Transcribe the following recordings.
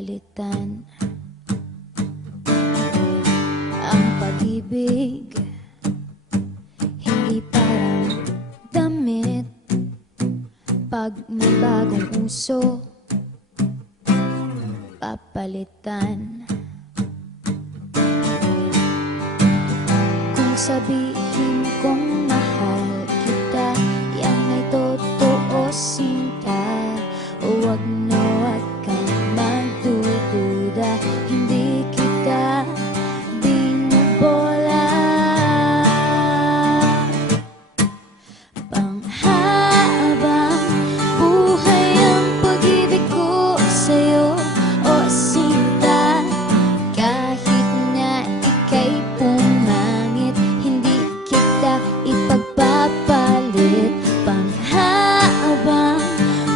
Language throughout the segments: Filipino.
palitan ang pag-ibig. Hindi parang damit, pag may bagong uso, papalitan. Kung sabihin kong mahal kita, yan ay totoo, sinta. Huwag na huwag kang magdududa, hindi kita binubola. Panghabang buhay ang pag-ibig ko sa'yo, o sinta. Kahit na ika'y pumangit, hindi kita ipagpapalit. Panghabang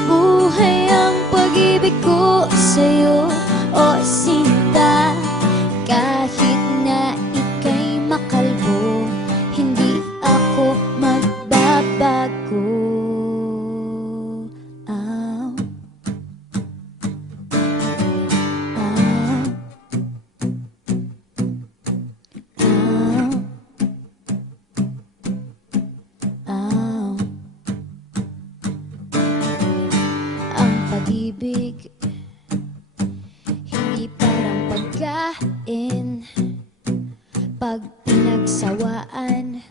buhay ang pag-ibig ko sa'yo, o sinta. Kahit na ika'y makalbo, hindi ako magbabago. Ow. Ow. Ow. Ow. Ang pag-ibig hindi parang pagkain, pag pinagsawaan,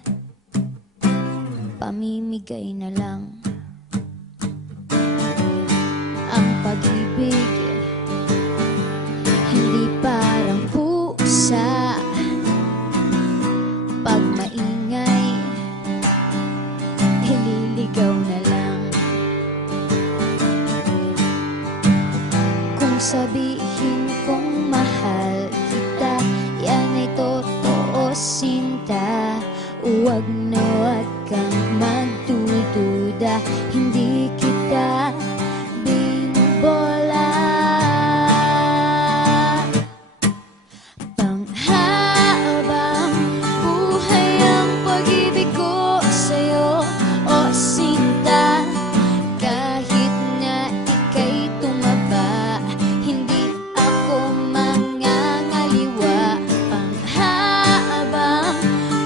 pamimigay na lang. Ang pag-ibig hindi parang pusa, pag maingay, ililigaw na lang. Kung sabihin kong mahal kita, yan ay totoo, sinta. Huwag na huwag kang magdududa, hindi kita binubola. Panghabang buhay ang pag-ibig ko sa'yo, o sinta. Kahit na ika'y tumaba, hindi ako mangangaliwa. Panghabang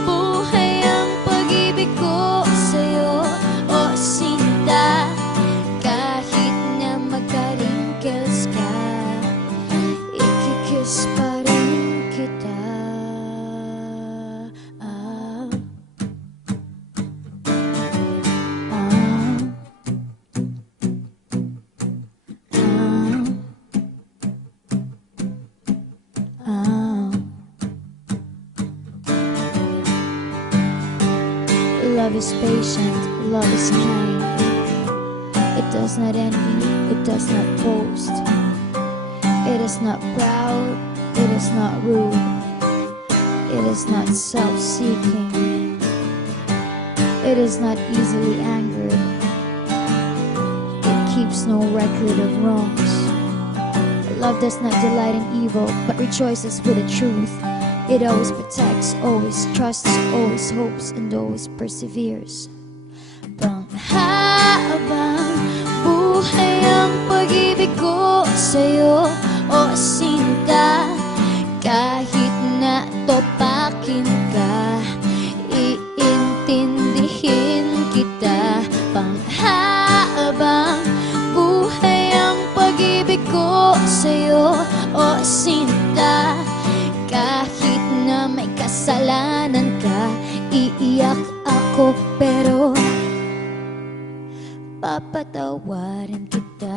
buhay ang pag-ibig ko sa'yo, o sinta. Kahit na magka-wrinkles ka, ikikiss pa rin kita. Ah. Ah. Ah. Love is patient, love is kind. It does not envy, it does not boast. It is not proud, it is not rude. It is not self-seeking. It is not easily angered. It keeps no record of wrongs. Love does not delight in evil, but rejoices with the truth. It always protects, always trusts, always hopes, and always perseveres. Panghabang buhay ang pag-ibig ko sa'yo, o sinta. Kahit na topakin ka, iintindihin kita. Panghabang buhay ang pag-ibig ko sa'yo, o sinta. Kahit na may kasalanan ka, iiyak ako pero papatawarin kita.